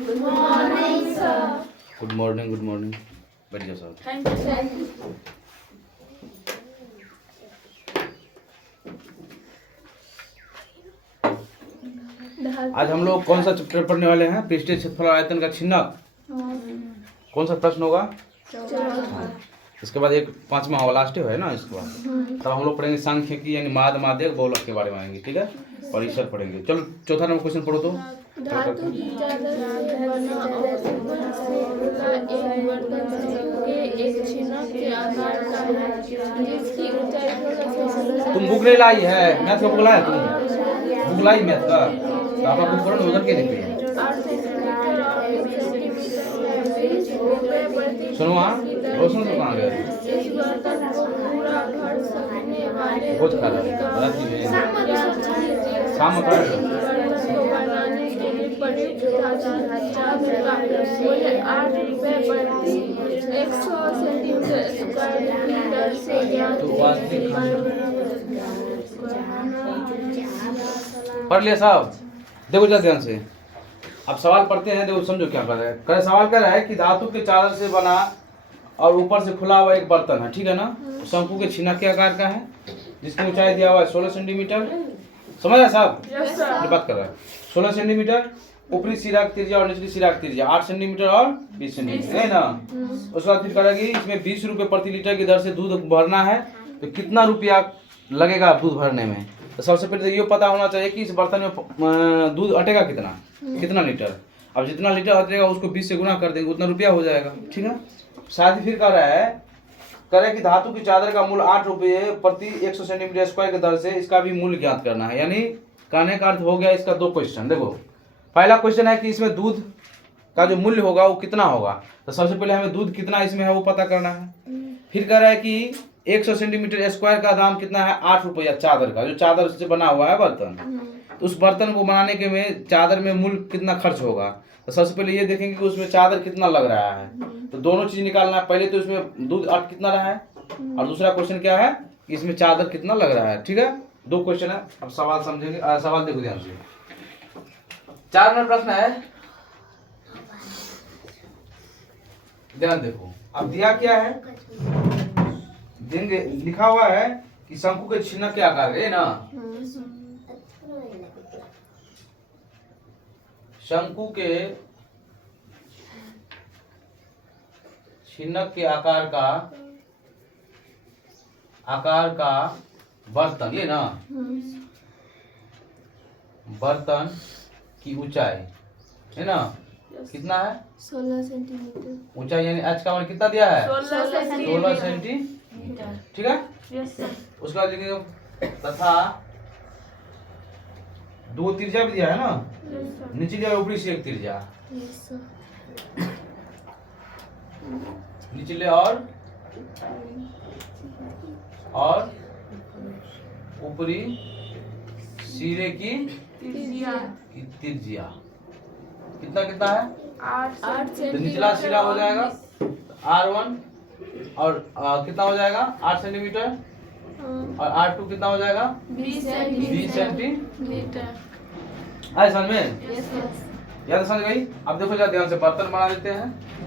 Good morning, good morning. बैठ जाओ sir. Thank you sir. आज हम लोग कौन सा चैप्टर पढ़ने वाले हैं? पृष्ठीय क्षेत्रफल और आयतन का छिन्नक। कौन सा प्रश्न होगा? इसके बाद एक 5वां होगा, लास्ट है ना इसके बाद। तब हम लोग पढ़ेंगे सांख्यिकी यानी माद माध्यक बहुलक के बारे में आएंगे, ठीक है? और ईश्वर पढ़ेंगे। चलो चौथा नंबर क्वेश्चन पढ़ो तो। धातु की चादर से बना और ऊपर से खुला एक बर्तन के एक छिन्नक के आकार का है, जिसकी ऊंचाई 16 तुम बुक नहीं लाई है? मैथ का बुक लाया तुम? बुक लाई मैथ का? तो आप बुक पढ़ो, उधर के लिखी है। 8 सेंटीमीटर और 20 सेंटीमीटर सुनो वहाँ रोशन से कहाँ गए? इस बर्तन को पूरा भर सकने वाले बहुत खा रहा है रात में। शाम में बर्तन को बनाने के लिए प्रयुक्त धातु चादर का मूल्य 8 रुपये प्रति 100 सेंटीमीटर स्क्वायर की दर से ज्ञात पढ़ लिया साहब? देखो जरा ध्यान से। अब सवाल पढ़ते हैं, देखो समझो क्या कर रहा है। सवाल कर रहा है कि धातु के चादर से बना और ऊपर से खुला हुआ एक बर्तन है, ठीक है ना? शंकु के छिन्नक के आकार का है, जिसकी ऊंचाई दिया हुआ है 16 सेंटीमीटर। समझ रहे साहब? ये बात कर रहा है। 16 सेंटीमीटर ऊपरी सिरा की त्रिज्या और निचली सिरा की त्रिज्या 8 सेंटीमीटर और 20 सेंटीमीटर है ना? उसके बाद फिर करेगी इसमें 20 रुपये प्रति लीटर की दर से दूध भरना है, तो कितना रुपया लगेगा दूध भरने में? तो सबसे पहले तो ये पता होना चाहिए कि इस बर्तन में दूध अटेगा कितना लीटर। अब जितना लीटर अटेगा उसको 20 से गुना कर देंगे, उतना रुपया हो जाएगा, ठीक है? साथ ही फिर कह रहा है करे कि धातु की चादर का मूल्य 8 रुपये प्रति 100 सेंटीमीटर स्क्वायर की दर से इसका भी मूल्य ज्ञात करना है। यानी कहने का अर्थ हो गया इसका 2 क्वेश्चन। देखो पहला क्वेश्चन है कि इसमें दूध का जो मूल्य होगा वो कितना होगा, तो सबसे पहले हमें दूध कितना इसमें है वो पता करना है। फिर कह रहा है कि 100 सेंटीमीटर स्क्वायर का दाम कितना है? 8 रुपया चादर का, जो चादर से बना हुआ है बर्तन। तो उस बर्तन को बनाने के में चादर में मूल्य कितना खर्च होगा, तो सबसे पहले ये देखेंगे कि उसमें चादर कितना लग रहा है। तो दोनों चीज निकालना है। पहले तो इसमें दूध कितना रहा है, और दूसरा क्वेश्चन क्या है कि इसमें चादर कितना लग रहा है, ठीक है? 2 क्वेश्चन है। अब सवाल समझेंगे। सवाल देखो ध्यान से। 4 नंबर प्रश्न है, ध्यान देखो। अब दिया क्या है, देंगे लिखा हुआ है कि शंकु के छिन्नक के आकार है ना? शंकु के छिन्नक के आकार का बर्तन, ये ना बर्तन की ऊंचाई है ना? कितना है? 16 सेंटीमीटर ऊंचाई, यानी h का मान कितना दिया है? 16 सेंटीमीटर, ठीक है? उसके बाद लिखेंगे तथा 2 त्रिज्या भी दिया है ना, निचली और ऊपरी से एक त्रिज्या, निचले और ऊपरी सिरे की त्रिज्या कितना है? 8 तो निचला सिरा हो जाएगा R1 और कितना हो जाएगा? 8 सेंटीमीटर, और R2 कितना हो जाएगा? 20 सेंटीमीटर। आए समझ में? याद समझ गई? अब देखो जरा ध्यान से, बर्तन बना देते हैं।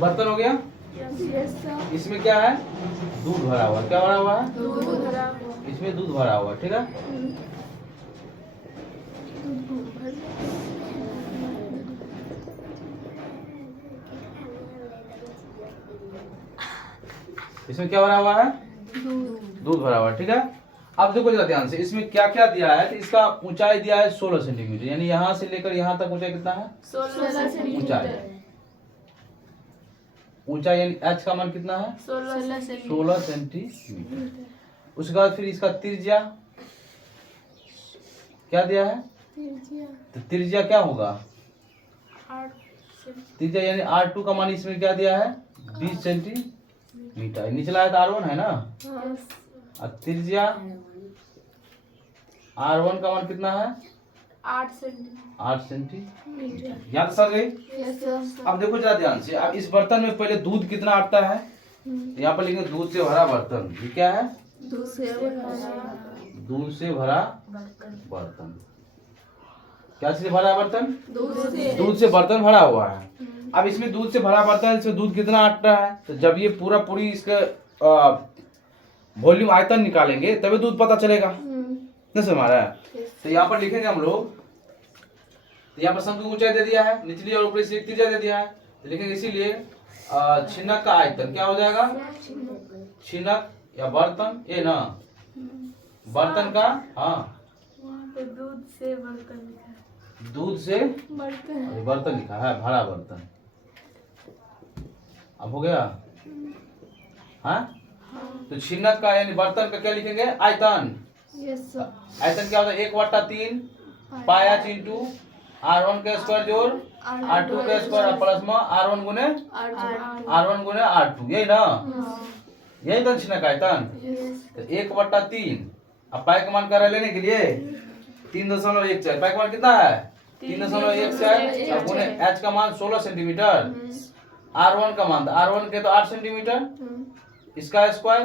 बर्तन हो गया। इसमें क्या है? दूध भरा हुआ है। क्या भरा हुआ है? इसमें दूध भरा हुआ है, ठीक है? इसमें क्या भरा हुआ है? दूध भरा हुआ है, ठीक है? अब देखो जरा ध्यान से, इसमें क्या क्या दिया है। तो इसका ऊंचाई दिया है 16 सेंटीमीटर, यानी यहाँ से लेकर यहाँ तक ऊंचाई कितना है? 16 सेंटीमीटर। ऊंचाई यानी h का मान कितना है? 16 सेंटीमीटर। उसके बाद फिर इसका त्रिज्या क्या दिया है? तो त्रिज्या क्या होगा? त्रिज्या यानी R2 का मान इसमें क्या दिया है 20 सेंटीमीटर। निचला है तो R1 है ना, और त्रिज्या R1 का मान कितना है 8 सेंटीमीटर। याद समझ गई। अब देखो जरा ध्यान से, अब इस बर्तन में पहले दूध कितना अटता है, यहाँ पर लिखेंगे दूध से भरा बर्तन। ये क्या है दूध से भरा बर्तन। क्या से भरा बर्तन दूध से बर्तन भरा हुआ है। अब इसमें दूध से भरा बर्तन है, इसमें दूध कितना अट रहा है, तो जब ये पूरी इसका वॉल्यूम आयतन निकालेंगे तभी दूध पता चलेगा। नहीं समझ रहा है। तो यहाँ पर लिखेंगे हम लोग, तो यहाँ पर शंकु की ऊंचाई दे दिया है, निचली और ऊपरी से त्रिज्या दे दिया है, तो लिखेंगे इसीलिए छिन्नक का आयतन क्या हो जाएगा, छिन्नक या बर्तन, ये ना बर्तन का, हाँ दूध से बर्तन लिखा है, दूध से बर्तन लिखा है, भरा बर्तन। अब हो गया। हाँ तो छिन्नक का यानी बर्तन का क्या लिखेंगे आयतन। आयतन क्या होता है 1/3 पाया इंटू R1 का स्क्वायर जोड़ R2 का स्क्वायर प्लस में R1 गुने R2, यही ना, यही तो छिन्नक आयतन। तो 1/3 अब पाई का मान कर लेने के लिए 3.14, पाई का मान कितना है 3.14 गुने h का मान 16 सेंटीमीटर, R1 का मान R1 के तो 8 सेंटीमीटर, इसका स्क्वायर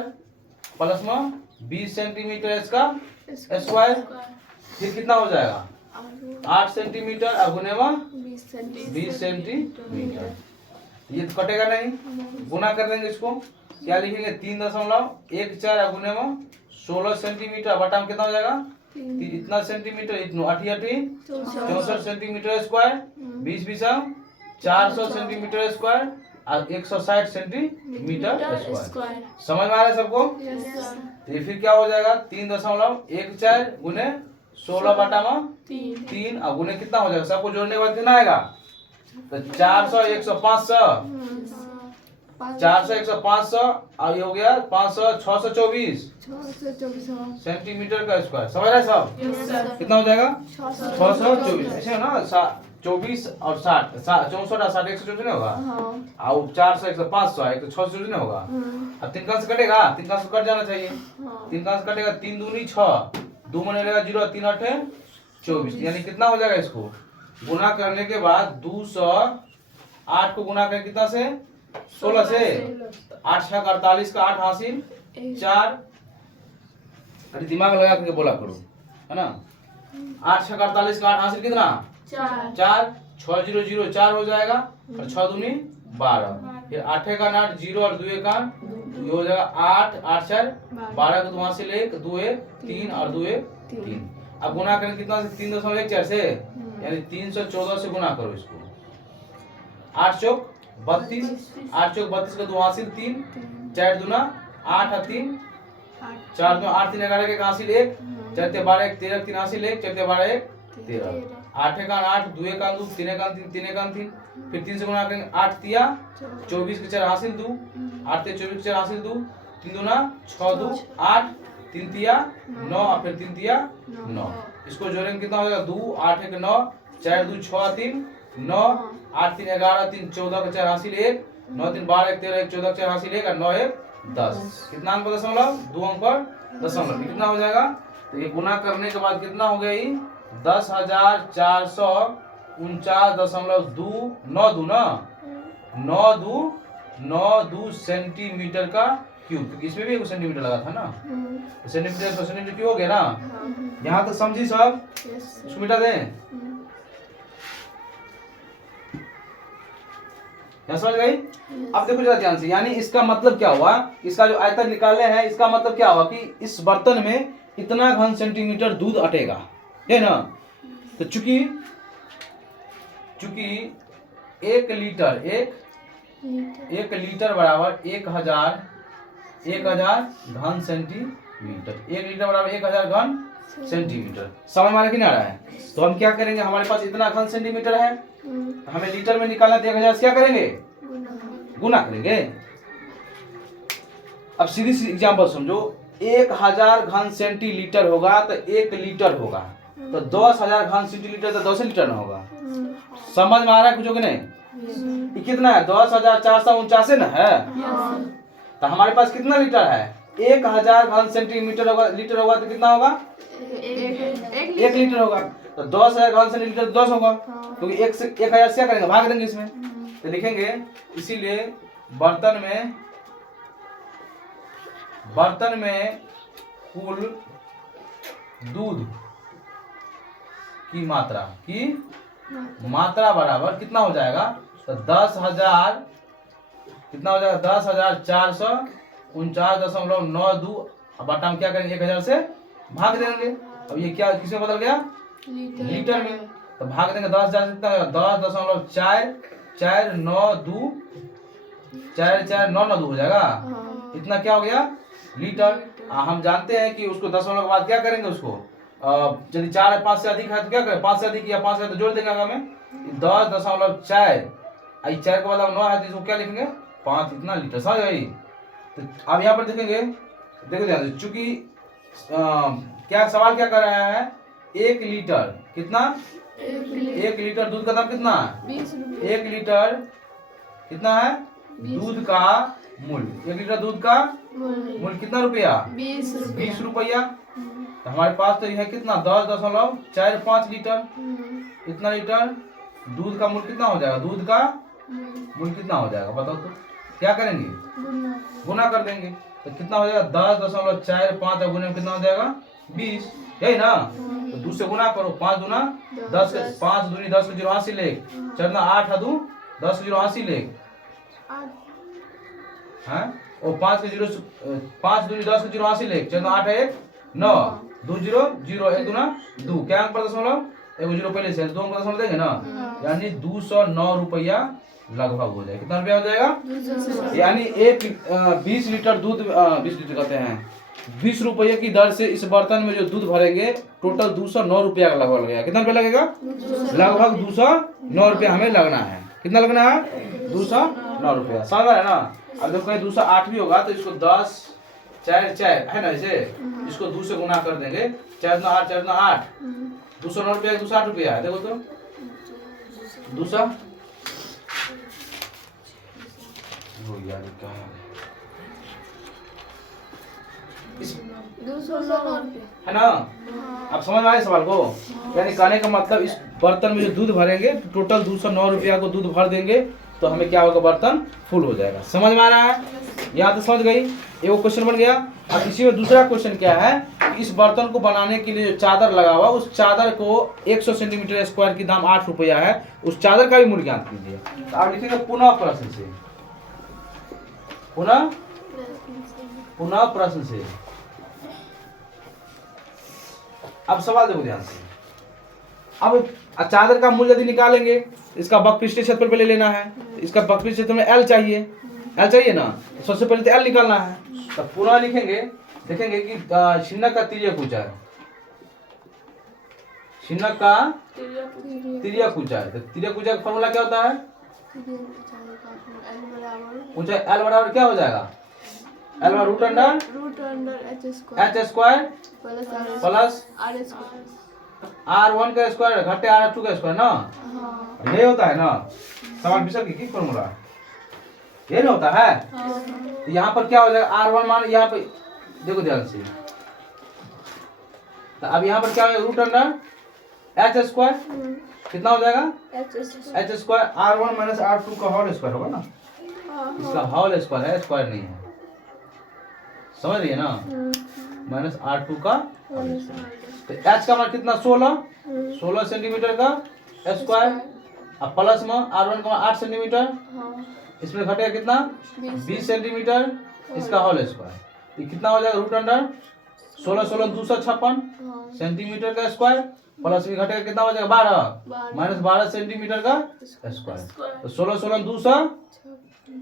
प्लस में 20 सेंटीमीटर इसका स्क्वायर, फिर कितना हो जाएगा 8 सेंटीमीटर और गुने में 20 सेंटीमीटर। ये तो कटेगा नहीं, गुना कर देंगे इसको, क्या लिखेंगे 3.14 और गुने में 16 सेंटीमीटर, बटा में कितना हो जाएगा इतना सेंटीमीटर, इतना 64 सेंटीमीटर स्क्वायर, 20 400 सेंटीमीटर स्क्वायर और 160 सेंटीमीटर स्क्वायर। समझ में आ रहा है सबको। तो ये फिर क्या हो जाएगा 3.14 गुने 16 बटा में 3 और गुने कितना हो जाएगा, सबको जोड़ने के बाद कितना आएगा, तो 400 100 500 400 100 500 और ये हो गया 500 624 सेंटीमीटर का स्क्वायर। समझ रहे हैं सब। कितना हो जाएगा 624, ऐसे है ना, 24 और 60 64 और 60 124 नहीं होगा, और 400 100 500 164 नहीं होगा। अब 3 का से कटेगा, 3 का से कट जाना चाहिए, 3 का से कटेगा 3 दूनी 6, 2 में लगेगा 0, 3 8 24, यानी कितना हो जाएगा, इसको गुना करने के बाद 208 को गुना करें कितना से 16 से, 8 6 48 का 8 हासिल 4, अरे दिमाग लगा करके बोला करो, है ना। 8 6 48 का 8 हासिल कितना 4, 6 0 0 4 हो जाएगा, और 6 दूनी 12, फिर 8 का 8 0 और 2 का ये हो जाएगा 8 8 4 12 का 2 हासिल 1 2 1 3 और 2 1 3। अब गुना करें कितना से 3.14 से, यानी 314 से गुना करो इसको, 8 चौक 32, 8 चौक 32 का 2 हासिल 3, 4 दूना 8 और 3 4 2 8 3 11 के हासिल 1, 4 12 1 13 3 हासिल 1, 4 12 1 13, 8 का 8 2 का 2 3 का 3 3 का 3, फिर 3 से गुना करेंगे 8 तिया 24 के 4 हासिल 2, 8 ते 24 के 4 हासिल 2, 3 दूना 6 2 8, 3 तिया 9 और फिर 3 तिया 9, इसको जोड़ेंगे कितना हो जाएगा 2 8 1 9 4 2 6 3 9 8 3 11 3 14 का 4 हासिल 1, 9 3 12 1 13 1 14 का 4 हासिल 1 और 9 1 10, कितना अंक पर दशमलव 2 अंक पर दशमलव, कितना हो जाएगा, तो ये गुना करने के बाद कितना हो गया, 10,449.92 सेंटीमीटर का क्यूब। इसमें भी 1 सेंटीमीटर लगा था ना, सेंटीमीटर सेंटीमीटर क्यूब हो गया ना। यहाँ तक समझी सब, इसको मिटा दें, समझ गई। अब देखो जरा ध्यान से, यानी इसका मतलब क्या हुआ, इसका जो आयतन निकालने हैं इसका मतलब क्या हुआ कि इस बर्तन में इतना घन सेंटीमीटर दूध अटेगा, है ना। तो चूंकि 1 लीटर बराबर 1000 घन सेंटीमीटर, 1 लीटर बराबर 1000 घन सेंटीमीटर। समझ में आ रहा है। तो हम क्या करेंगे, हमारे पास इतना घन सेंटीमीटर है, हमें लीटर में निकालना है, 1000 क्या करेंगे गुना करेंगे। अब सीधी सी एग्जांपल समझो, 1000 घन सेंटीलीटर होगा तो 1 लीटर होगा, तो 10,000 घन सेंटीलीटर तो 10 लीटर ना होगा। समझ में आ रहा है कुछ कि नहीं। ये कितना है? 10,449 ना है। तो हमारे पास कितना लीटर है? 1000 घन सेंटीमीटर होगा, लीटर होगा तो कितना होगा? 1 लीटर होगा। तो 10,000 घन सेंटीमीटर 10 होगा, क्योंकि 1 से 1000 से क्या करेंगे? भाग देंगे इसमें। तो लिखेंगे इसीलिए बर्तन में कुल दूध की मात्रा बराबर कितना हो जाएगा? तो 10,000 कितना हो जाएगा? 10,449.92 बटा हम क्या करेंगे? 1000 से भाग देंगे। अब ये क्या किसमें बदल गया? लीटर में। तो भाग देंगे 10,000 से, कितना होगा? 10.4492 44992 हो जाएगा। इतना क्या हो गया? लीटर। हम जानते हैं कि उसको दशमलव के बाद क्या करेंगे? उसको यदि 4 या 5 से अधिक है तो क्या करें? 5 से अधिक या 5 से तो जोड़ देंगे आगे में 10.4। 4 के बाद 9 है तो इसको क्या लिखेंगे? 5। इतना लीटर समझ गई। तो अब यहाँ पर देखेंगे, देखो ध्यान से, चूंकि क्या सवाल क्या कर रहा है? 1 लीटर कितना? 1 लीटर दूध का दाम कितना? 1 लीटर कितना है? दूध का मूल्य। 1 लीटर दूध का मूल्य कितना रुपया? 20 रुपया। तो हमारे पास तो यह कितना? 10.45 लीटर। इतना लीटर दूध का मूल्य कितना हो जाएगा? दूध का मूल्य कितना हो जाएगा बताओ तो? क्या करेंगे? गुना कर देंगे। तो कितना हो जाएगा? 10.45 गुने में कितना हो जाएगा? 20, यही ना। तो 2 से गुना करो, 5 दूना 10, 5 दूनी 10 को 0 80 लेख, 4 8 दू 10 को 0 80 लेख, हाँ और 5 के 0 5 दूनी 10 को 0 80 लेख, 4 8 1 9 2 0 0 1 दूना 2, क्या अंक पर दशमलव? एगो 0 पहले से 2 अंक पर दशमलव देंगे ना, यानी 209 रुपया लगभग हो जाएगा। कितना रुपया हो जाएगा? यानी 20 लीटर दूध 20 लीटर कहते हैं 20 रुपये की दर से इस बर्तन में जो दूध भरेंगे टोटल 209 रुपया का लगभग लगेगा। कितना रुपया लगेगा? लगभग 209 रुपया हमें लगना है। कितना लगना है? 209 रुपया। समझ रहे हैं ना। अब देखो कहीं 208 भी होगा तो इसको 10 4 4 है ना, इसे इसको 2 से गुना कर देंगे, 4 8 4 8 209 रुपया 208 रुपया है। देखो तो 200 है ना। अब समझ में आए सवाल को? यानी कहने का मतलब इस बर्तन में जो दूध भरेंगे टोटल 209 रुपया को दूध भर देंगे तो हमें क्या होगा? बर्तन फुल हो जाएगा। समझ में आ रहा है? यहाँ तो समझ गई। एक क्वेश्चन बन गया। अब इसी में दूसरा क्वेश्चन क्या है कि इस बर्तन को बनाने के लिए जो चादर लगा हुआ उस चादर को 100 सेंटीमीटर स्क्वायर की दाम 8 रुपया है, उस चादर का भी मूल्य ज्ञात कीजिए। तो आप लिखेंगे पुनः प्रश्न से, पुनः प्रश्न से। अब सवाल देखो ध्यान से। अब चादर का मूल्य यदि निकालेंगे, इसका वक्रपृष्ठीय क्षेत्रफल पहले लेना है। इसका वक्रपृष्ठीय क्षेत्र में L चाहिए, L चाहिए ना। सबसे पहले तो L निकालना है। तो पुनः लिखेंगे, देखेंगे कि छिन्नक का तिर्यक ऊंचाई, छिन्नक का तिर्यक ऊंचाई। तो तिर्यक ऊंचाई का फॉर्मूला क्या होता है? ऊंचाई L बराबर क्या हो जाएगा? L बराबर root under h square plus R1 का स्क्वायर घटे R2 का स्क्वायर ना। ये होता है ना सवाल विषय की फॉर्मूला, ये ना होता है। तो यहाँ पर क्या हो जाएगा? R1 मान यहाँ पे देखो ध्यान से। तो अब यहाँ पर क्या हो जाएगा? रूट अंडर h स्क्वायर कितना हो जाएगा? h square R1 minus R2 का होल स्क्वायर होगा ना। इसका होल स्क्वायर है, स्क्वायर नहीं है। समझ रही है ना? माइनस R2 का होल स्क्वायर। तो h का मान कितना? 16 सेंटीमीटर का स्क्वायर। अब प्लस में R1 का 8 सेंटीमीटर, इसमें घटेगा कितना? 20 सेंटीमीटर, इसका होल स्क्वायर। ये कितना हो जाएगा? रूट अंडर 16 16 256 सेंटीमीटर का स्क्वायर प्लस में घटेगा कितना हो जाएगा? 12 माइनस 12 सेंटीमीटर का स्क्वायर। तो 16 16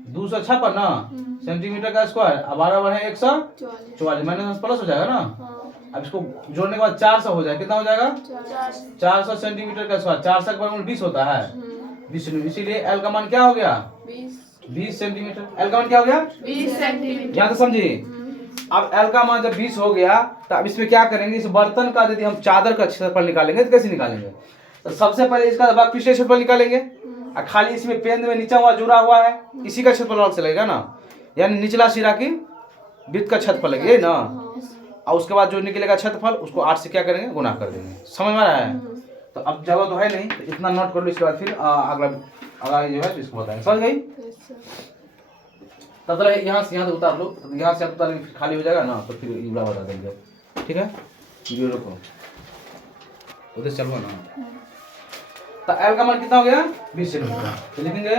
256 ना सेंटीमीटर का स्क्वायर। अब 12 बढ़े 144 माइनस प्लस हो जाएगा ना। अब इसको जोड़ने के बाद 400 हो जाएगा। कितना हो जाएगा? 400 सेंटीमीटर का स्क्वायर। 400 का वर्गमूल 20 होता है, 20। इसीलिए L का मान क्या हो गया? 20 सेंटीमीटर। L का मान क्या हो गया? 20 सेंटीमीटर। यहाँ तो समझिए। अब L का मान जब 20 हो गया तो अब इसमें क्या करेंगे? इस बर्तन का यदि हम चादर का क्षेत्रफल निकालेंगे तो कैसे निकालेंगे? तो सबसे पहले इसका वक्रपृष्ठीय क्षेत्रफल निकालेंगे। खाली इसमें पेन में नीचा हुआ जुड़ा हुआ है, इसी का क्षेत्रफल अलग से लगेगा ना, यानी निचला सिरा की वृत्त का क्षेत्रफल लगेगा, यही ना। और उसके बाद जो निकलेगा क्षेत्रफल उसको 8 से क्या करेंगे, गुना कर देंगे। समझ में आ रहा है? तो अब जगह तो है नहीं, तो इतना नोट कर लो, इसके बाद फिर अगला जो है तो इसको बताएंगे। समझ गई? तब तक यहाँ से यहाँ उतार लो, यहाँ से उतार फिर खाली हो जाएगा ना, तो फिर इबला बता देंगे। ठीक है, वीडियो रुको, उधर चलो ना। तो एल का मान कितना हो गया, 20 सेंटीमीटर। तो लिखेंगे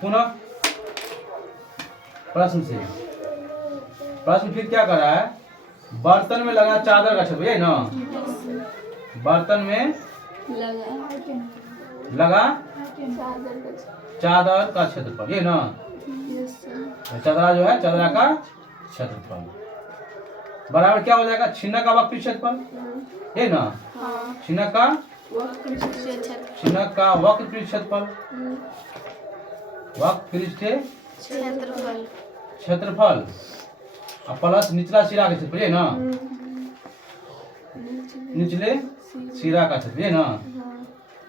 पुनः प्रश्न से, प्रश्न फिर क्या कर रहा है, बर्तन में लगा चादर का क्षेत्रफल, यही ना, बर्तन में लगा चादर का क्षेत्रफल, ये ना, चादरा जो है, चादरा का क्षेत्रफल बराबर क्या हो जाएगा, छिन्नक का वक्र क्षेत्रफल, ये ना, छिन्नक का वक्र क्षेत्रफल, वक्र क्षेत्रफल प्लस निचला सिरा का क्षेत्रफल, ये ना, निचले सिरा का क्षेत्रफल, ये ना,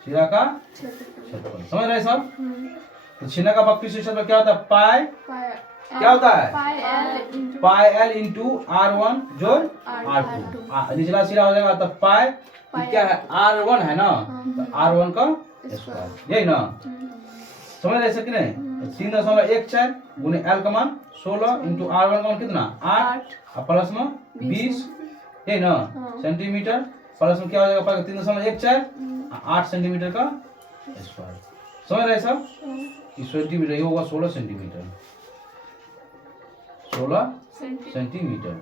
सिरा का क्षेत्रफल। समझ रहे सब? तो छिन्नक का वक्र क्षेत्रफल क्या होता है, पाई क्या होता है, पाई एल इंटू R1 जोड़ R2। निचला सिरा हो जाएगा तो पाई क्या है, R1 है ना, तो R1 का स्क्वायर, यही ना। समझ रहे कि नहीं? 3.14 गुने एल का मान 16 इंटू R1 का मान कितना 8 प्लस में 20, यही ना, सेंटीमीटर, प्लस में क्या हो जाएगा 3.14 8 सेंटीमीटर का स्क्वायर। समझ रहे सब? सेंटीमीटर ये होगा 16 सेंटीमीटर, 16 सेंटीमीटर।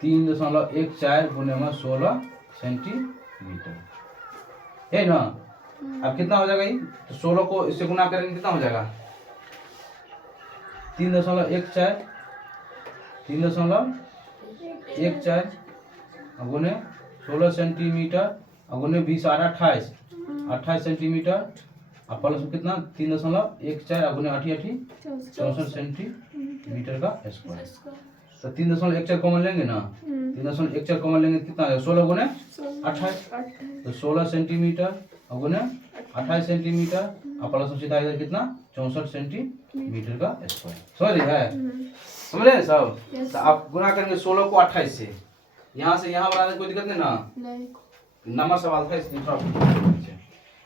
तीन 3.14 गुने में 16 सेंटीमीटर, है ना। अब कितना हो जाएगा ये, तो 16 को इससे गुना करेंगे कितना हो जाएगा, 3.14 गुने 16 सेंटीमीटर गुने 20 28 सेंटीमीटर, और प्लस कितना 3.14 गुने 8 64 सेंटीमीटर का स्क्वायर। तो 3.14 कॉमन लेंगे ना, 3.14 कॉमन लेंगे कितना है, 16 गुने 28, तो 16 सेंटीमीटर गुने 28 सेंटीमीटर, और प्लस सीधा इधर कितना 64 सेंटीमीटर का स्क्वायर। समझ रहे हैं? समझ रहे हैं सब? तो आप गुना करेंगे 16 को 28 से, यहाँ से यहाँ बनाने कोई दिक्कत नहीं ना, नंबर सवाल था इसलिए।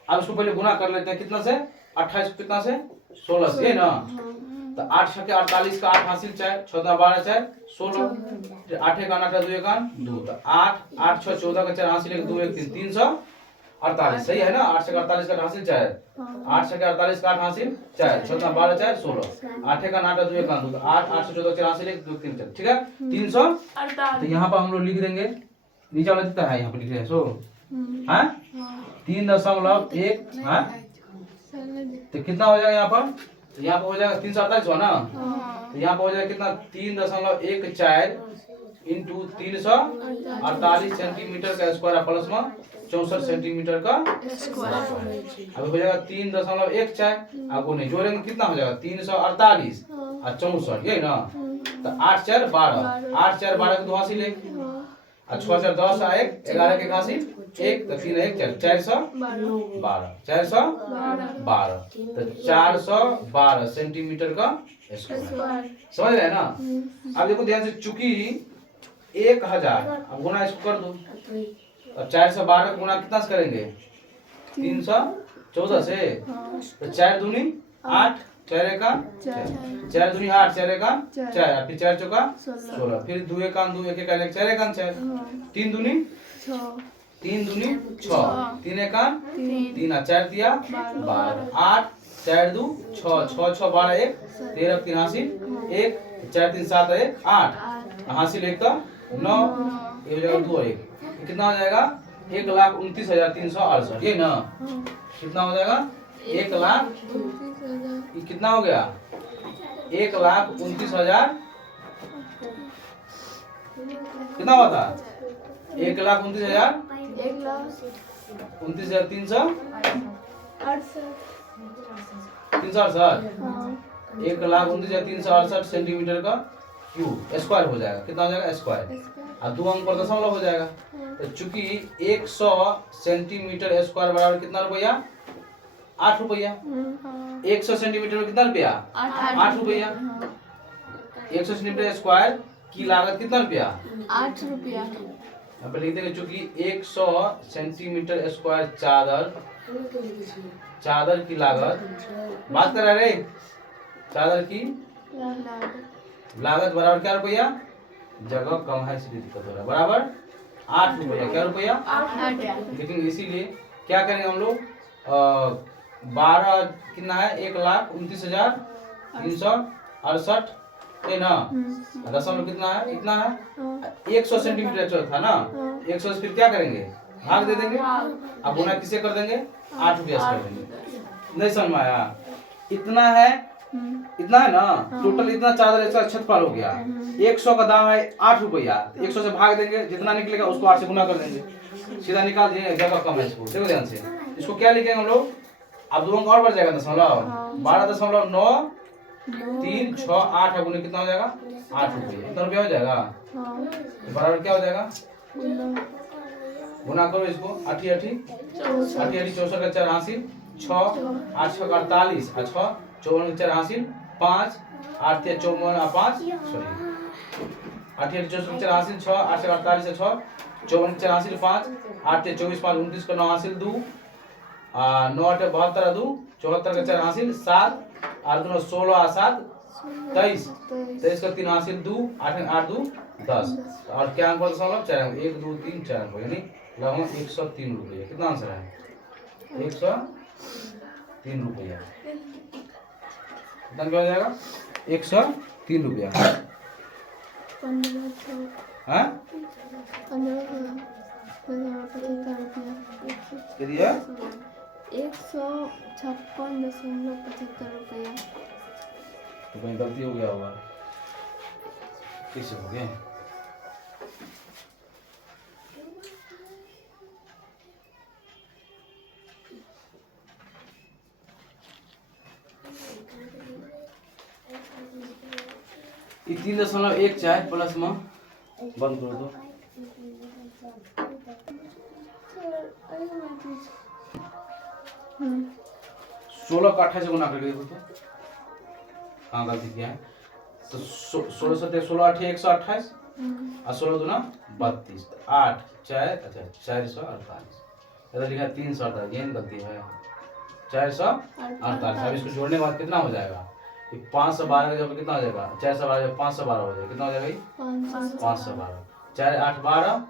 अब इसको पहले गुना कर लेते हैं, कितना से 28 कितना से 16 से, ना। तो 8 छके 48 का 8 हासिल 4 14 12 4 16, 8 1 8 2 1 2, तो 8 8 6 14 का 4 हासिल 1 2 1 3 348, सही है ना। 8 छके 48 का हासिल 4, 8 छके 48 का 8 हासिल 4 14 12 4 16, 8 1 8 2 1 2, तो 8 8 से 14 4 हासिल 1 2 3 4, ठीक है 348। तो यहाँ पर हम लोग लिख देंगे, नीचे वाला कितना है यहाँ पर लिख रहे हैं, सो हाँ 3.1, हाँ तो कितना हो जाएगा यहाँ पर, तो यहाँ पर हो जाएगा 348 हो ना, तो यहाँ पर हो जाएगा कितना 3.14 इंटू 348 सेंटीमीटर का स्क्वायर प्लस में 64 सेंटीमीटर का स्क्वायर। अब हो जाएगा 3.14 आपको नहीं जोड़ेंगे कितना हो जाएगा 348 और 64, ये ना। तो 8 4 12, 8 4 12 के 2 हासिल 1, और 6 4 10 1 11 के हासिल 1, तो 3 1 4 412, 412, तो 412 सेंटीमीटर का स्क्वायर। समझ रहे हैं ना? अब देखो ध्यान से, चूंकि 1000, अब गुना इसको कर दो, और 412 गुना कितना से करेंगे 314 से, तो 4 दूनी 8 4 1 4 दूनी 8 4 1 4, फिर 4 चौका 16, फिर 2 1 2 1 1 4 1 4, 3 दूनी 6 3 1 3 और 4 दिया 12, 8 4 2 6 6 6 12 1 13 3 हासिल 1 4 3 7 1 8 हासिल 1 का 9, ये हो जाएगा 2 और 1, कितना हो जाएगा 1,29,368, ये ना। कितना हो जाएगा 1 लाख, कितना हो गया 1,29,000, कितना हुआ था 1,29,000 29,368, 1,29,368 सेंटीमीटर का क्यूब स्क्वायर हो जाएगा, कितना हो जाएगा स्क्वायर। और 2 अंक पर दशमलव हो जाएगा। तो चूंकि 100 सेंटीमीटर स्क्वायर बराबर कितना रुपया? 8 रुपया। 100 सेंटीमीटर में कितना रुपया? 8 रुपया। 100 सेंटीमीटर स्क्वायर की लागत कितना रुपया? 8 रुपया। यहाँ पे लिख देंगे चूंकि 100 सेंटीमीटर स्क्वायर चादर की लागत, बात कर रहे चादर की लागत बराबर क्या रुपया? जगह कम है इसलिए दिक्कत हो रहा है, बराबर 8 रुपया। क्या रुपया? 8। लेकिन इसीलिए क्या करेंगे हम लोग? 12 कितना है? 1,29,368 है ना। दशमलव कितना है? इतना है 100 सेंटीमीटर था ना। 100 से फिर क्या करेंगे? भाग दे देंगे। अब गुना किसे कर देंगे? 8 रुपया से कर देंगे। नहीं समझ में आया? इतना है, इतना है ना टोटल, इतना चादर इसका क्षेत्रफल हो गया। 100 का दाम है 8 रुपया। 100 से भाग देंगे, जितना निकलेगा उसको 8 से गुना कर देंगे, सीधा निकाल देंगे। जगह कम है इसको, देखो ध्यान से। इसको क्या लिखेंगे हम लोग? अब 2 अंक और बढ़ जाएगा, दशमलव 12.936 गुने कितना हो जाएगा? 8 रुपया। कितना रुपया हो जाएगा? बराबर क्या हो जाएगा? गुना करो इसको। 8 8 64 का 4 हासिल 6, 8 6 का 48 और 6 54 का 4 हासिल 5, 8 3 54 और 5 सॉरी 8 8 64 का 4 हासिल 6, 8 6 48 और 6 54 का 4 हासिल 5, 8 3 24 5 29 का 9 हासिल 2, 9 8 72 और 2 74 का 4 हासिल 7, 8 2 16 और 7 23, 23 का 3 हासिल 2, 8 8 2 10। और क्या अंक पर दशमलव? 4 अंक। 1 2 3 4 अंक, यानी लगभग 103 रुपया। कितना आंसर है? 103 रुपया। कितना हो जाएगा? 103 रुपया। हाँ? कितना? 156.75 रुपया। तो कहीं गलती हो गया होगा। कैसे हो गया? ये 3.14 प्लस में बंद कर दो। हम्म। 16 का 28 से गुना करके देखो तो कहाँ गलती किया है। तो 16 7 16 8 128 और 16 दूना 32 8 4 अच्छा 448 इधर लिखा 348, ये गलती है 448। अब इसको जोड़ने के बाद कितना हो जाएगा? 512 का जब कितना हो जाएगा? 412 जब 512 हो जाएगा, कितना हो जाएगा? 512 4 8 12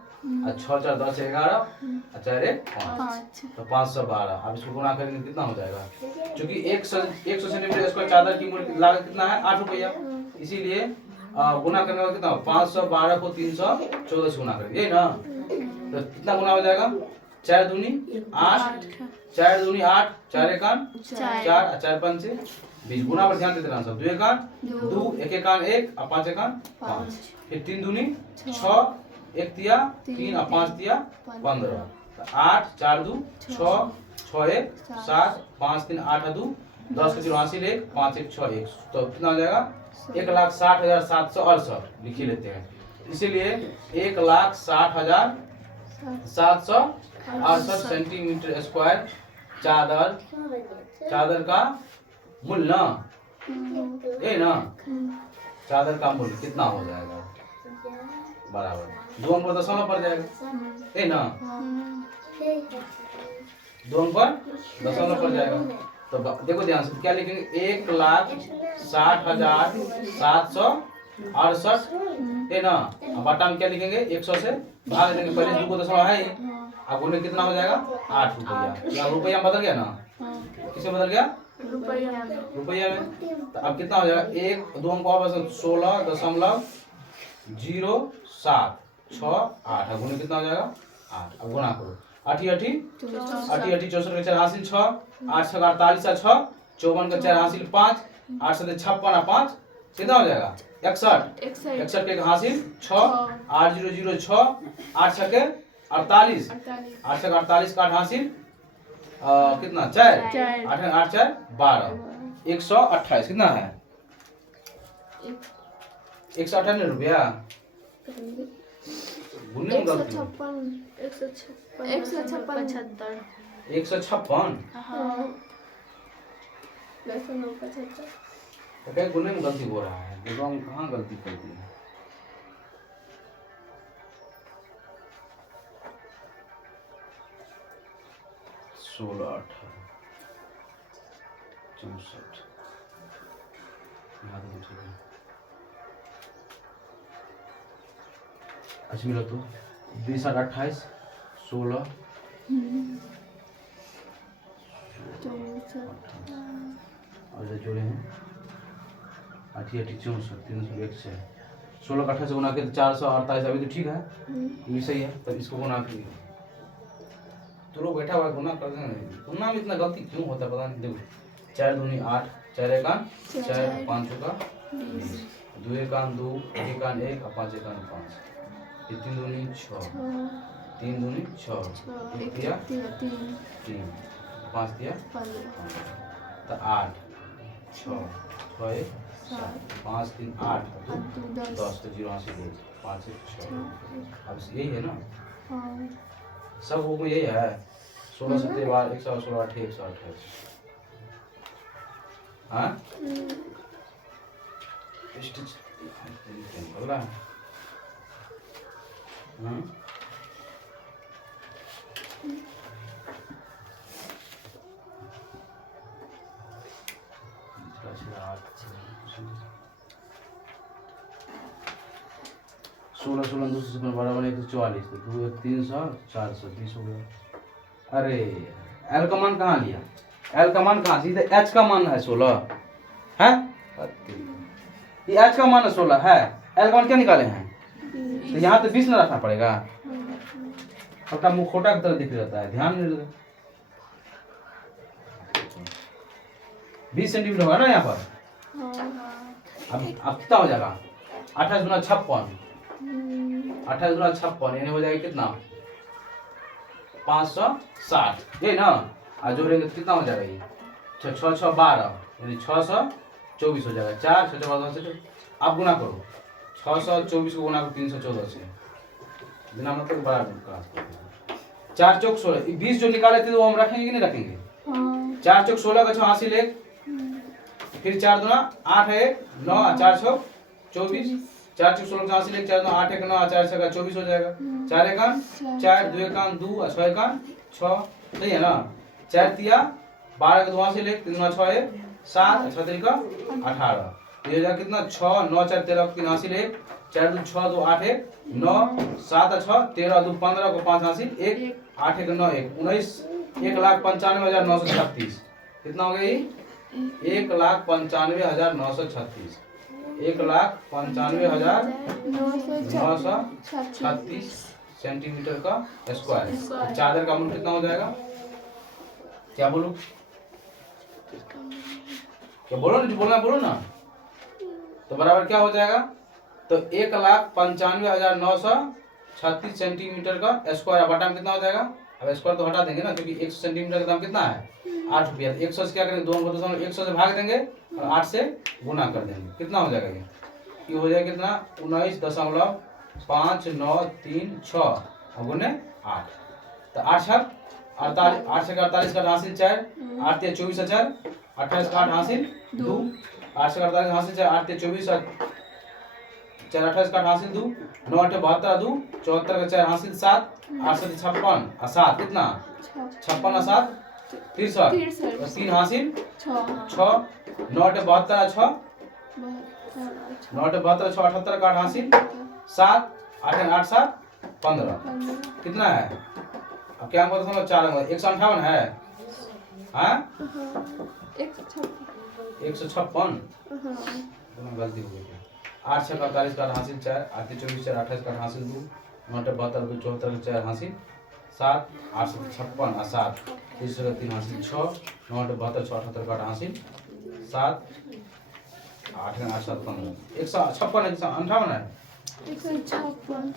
और 6 4 10 11 और 4 1 5 तो 512। अब इसको गुना करेंगे कितना हो जाएगा? क्योंकि 100 सेंटीमीटर स्क्वायर चादर की लागत कितना है? 8 रुपया। इसीलिए गुना करने का कितना? 512 को 314 से गुना करेंगे, यही ना। तो कितना गुना हो जाएगा? 4 दूनी 8 4 दूनी 8 4 1 4 और 4 5 से 20। गुना पर ध्यान देते रहना सब। 2 1 2 1 1 1 और 5 1 5। फिर 3 दूनी 6 1 तिया 3 और 5 तिया 15। 8 4 2 6 6 1 7 5 3 8 2 10 के 0 हासिल 1 5 1 6 1। तो कितना हो जाएगा? 1,60,768 लिख लेते हैं। इसीलिए 1,60,768 सेंटीमीटर स्क्वायर चादर का मूल्य ना, ये ना चादर का मूल्य कितना हो जाएगा? बराबर 2 अंक पर दशमलव पड़ जाएगा, ये ना 2 अंक पर दशमलव पड़ जाएगा। तो देखो ध्यान से क्या लिखेंगे? 1,60,768 है ना। अब बटा में क्या लिखेंगे? 100 से भाग देंगे, पहले 2 को दशमलव है ही। अब गुने कितना हो जाएगा? 8 रुपया। या रुपया में बदल गया ना? किसे बदल गया? रुपया में। तो अब कितना हो जाएगा? 1 2 अंक और 16.0768 गुने कितना हो जाएगा? 8। अब गुना करो 8 8 64 के 4 हासिल 6 8 6 48 और 6 54 का 4 हासिल 5 8 7 56 और 5 कितना हो जाएगा? 61 के हासिल 6 8 0 0 6 8 6 के 48 8 6 48 का 8 हासिल कितना? 4 8 8 4 12 128 कितना है? 198 रुपया। गुनने में गलती है। 156 156 हाँ 175 तो क्या गुनने में गलती हो रहा है, देखो हम कहाँ गलती करती है। सोलह 18 64 याद है ठीक है। अच्छा मिला तो 20 और 28 16 और जो जोड़े हैं 8 8 64 301 से 16 का 28 से गुना के 448 अभी तो ठीक है, ये सही है। तब इसको गुना करिए तो लोग बैठा हुआ गुना कर देंगे। गुना में इतना गलती क्यों होता है पता नहीं। देखो 4 दूनी 8 4 एकान 4 5 का 20 2 एकान 2 1 एकान 1 और 5 एकान 5 ये 3 दूनी 6 3 दूनी 6 1 दिया 3 5 दिया 15 तो 8 6 6 1 7 5 3 8 10 तो 0 से 2 5 से 6 अब यही है ना सब को यही है। 16 17 12 116 18 128 हाँ बोला हाँ सोलह 200 बराबर 144 तो 2 300 420 हो गया। अरे एल का मान कहाँ लिया, एल का मान कहाँ, सीधे एच का मान है 16 है, ये एच का मान है 16 है, एल का मान क्या निकाले हैं तो यहाँ तो 20 न रखना पड़ेगा, सबका मुँह खोटा की तरह दिख रहता है, ध्यान नहीं देगा। 20 सेंटीमीटर होगा ना यहाँ पर। अब कितना हो जाएगा 28 गुना 56 28 गुना 56 यानी हो जाएगा कितना 560 ये ना, और जोड़ेंगे तो कितना हो जाएगा ये 6 6 6 12 यानी 624 हो जाएगा। 4 6 12 से आप गुना करो 624 को गुना करो 314 से बिना मतलब बराबर 4 चौक 16 20 जो निकाले थे तो वो हम रखेंगे कि नहीं रखेंगे। 4 चौक 16 का 6 हासिल 1 फिर 4 दूना 8 है 9 4 6 24 4 चौक 16 का हासिल 1 4 दूना 8 1 9 4 6 का 24 हो जाएगा। 4 एकान 4 2 एकान 2 और 6 एकान 6 सही है ना। 4 तिया 12 का 2 हासिल 1 3 6 है 7 6 3 का 18 ये हो जाएगा कितना 6 9 4 13 3 हासिल 1 4 2 6 2 8 1 9 7 6 13 2 15 को 5 हासिल 1 8 1 9 1 19 1,95,936 कितना हो गया ये 1,95,936 1,95,936 सेंटीमीटर का स्क्वायर। चादर का मूल्य कितना हो जाएगा क्या बोलूं, क्या बोलो ना, बोलना बोलो ना, तो बराबर क्या हो जाएगा तो 1,95,936 सेंटीमीटर का स्क्वायर। बटा में कितना हो जाएगा, अब स्क्वायर तो हटा देंगे ना क्योंकि 100 सेंटीमीटर का दाम कितना है 8 रुपया। 100 से क्या करेंगे दोनों को 100 से भाग देंगे और 8 से गुना कर देंगे कितना हो जाएगा ये हो जाएगा कितना 19.593 और गुने 8 तो 8 छक 48 8 छक 48 का हासिल 4 8 3 24 4 28 का 8 हासिल 2 8 छक 48 हासिल 4 8 3 24 4 28 का 8 हासिल 2 9 8 72 2 74 का 4 हासिल 7 8 7 56 और 7 कितना 56 और 7 63 3 हासिल 6 9 8 72 6 9 8 72 6 78 का 8 हासिल 7 8 8 7 15 कितना है अब क्या अंक बताओ 4 अंक 158 है हाँ 156 गलती हो गई 8 6 48 का 8 हासिल 4 8 24 4 28 का 8 हासिल 2 9 8 72 2 74 का 4 हासिल 7 8 56 और 7 3 3 हासिल 6 9 8 72 6 78 का 8 हासिल 7 8 8 7 15 156 158 है 156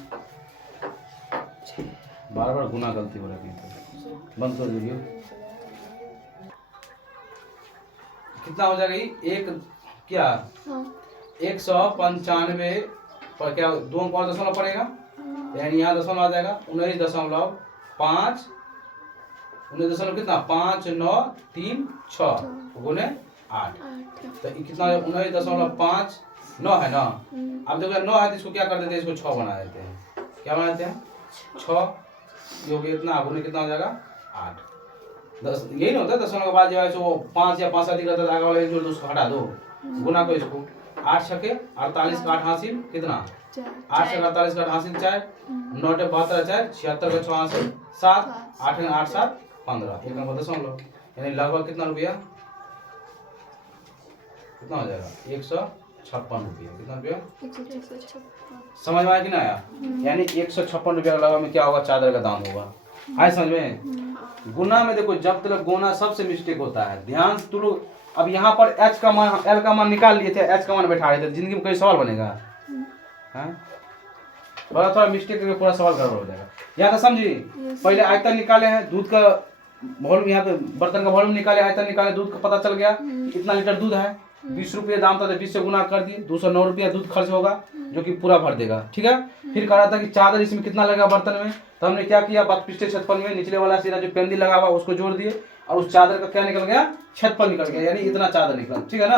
बार बार गुना गलती हो रही है बंद कर दीजिए। कितना हो जाएगा ये एक क्या 195 पर क्या 2 अंक और दशमलव पड़ेगा यानी यहाँ दशमलव आ जाएगा 19.5 19 कितना 5 9 3 6 गुने 8 तो ये कितना 19.5 है ना। अब देखो 9 है तो इसको क्या कर देते हैं, इसको 6 बना देते हैं। क्या बना देते हैं 6 जो कि इतना गुने कितना हो जाएगा 8। 10 यही नहीं होता दशमलव के बाद जो है सो 5 या 5 अधिक रहता है, आगे वाले जोड़ दो उसको हटा दो, गुना को इसको 8 छके 48 का 8 हासिल कितना 8 से 48 का 8 हासिल 4 9 के 72 4 76 का 6 हासिल 7 8 के 8 7 15 एक नंबर दशमलव यानी लगभग कितना रुपया कितना हो जाएगा 156 रुपया। कितना रुपया समझ में आया कि ना आया। यानी 156 रुपया का लगभग में क्या होगा चादर का दाम होगा। आए समझ में। गुना में देखो जब तक गुना सबसे मिस्टेक होता है, ध्यान से तुम लोग अब यहाँ पर एच का मान एल का मान निकाल लिए थे, एच का मान बैठा रहे थे, जिंदगी में कोई सवाल बनेगा हैं? थोड़ा थोड़ा मिस्टेक करके पूरा सवाल गड़बड़ हो जाएगा। यहाँ तो समझिए पहले आयतन निकाले हैं, दूध का वॉल्यूम यहाँ पे बर्तन का वॉल्यूम निकाले, आयतन निकाले, दूध का पता चल गया कितना लीटर दूध है, 20 रुपये दाम था तो 20 से गुना कर दिए, 209 रुपया दूध खर्च होगा जो कि पूरा भर देगा। ठीक है। फिर कह रहा था कि चादर इसमें कितना लगेगा बर्तन में, तो हमने क्या किया पिछले छतपन में निचले वाला सिरा जो पेंदी लगा हुआ उसको जोड़ दिए और उस चादर का क्या निकल गया छतपन निकल गया, यानी इतना चादर निकला। ठीक है ना।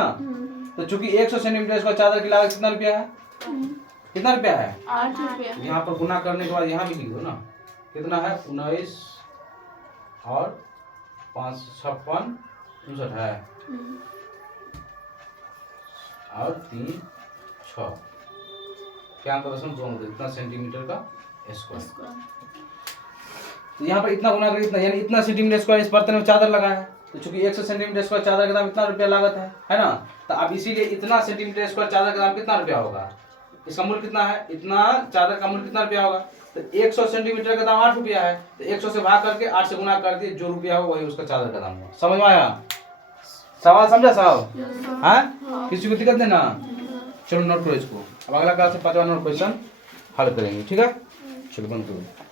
तो चूंकि 100 सेंटीमीटर इसका चादर की लागत कितना रुपया है, कितना रुपया है 8 रुपया। यहाँ पर गुना करने के बाद यहाँ भी लिख दो ना कितना है 19 और 5 56 59 है और 3 6 क्या अंतर इतना सेंटीमीटर का स्क्वायर। तो यहाँ पर इतना गुना करें इतना, यानी इतना सेंटीमीटर स्क्वायर इस बर्तन में चादर लगा है। तो चूंकि 100 सेंटीमीटर स्क्वायर चादर का दाम इतना रुपया लागत है ना। तो अब इसीलिए इतना सेंटीमीटर स्क्वायर चादर का दाम कितना रुपया होगा, इसका मूल्य कितना है, इतना चादर का मूल्य कितना रुपया होगा। तो 100 सेंटीमीटर का दाम 8 रुपया है, तो 100 से भाग करके 8 से गुना कर दिए, जो रुपया हो वही उसका चादर का दाम हुआ। समझ में आया सवाल, समझा साहब। हाँ किसी को दिक्कत नहीं ना। चलो नोट करो इसको। अब अगला क्लास में 5वां नंबर क्वेश्चन हल करेंगे। ठीक है चलो बंद करो।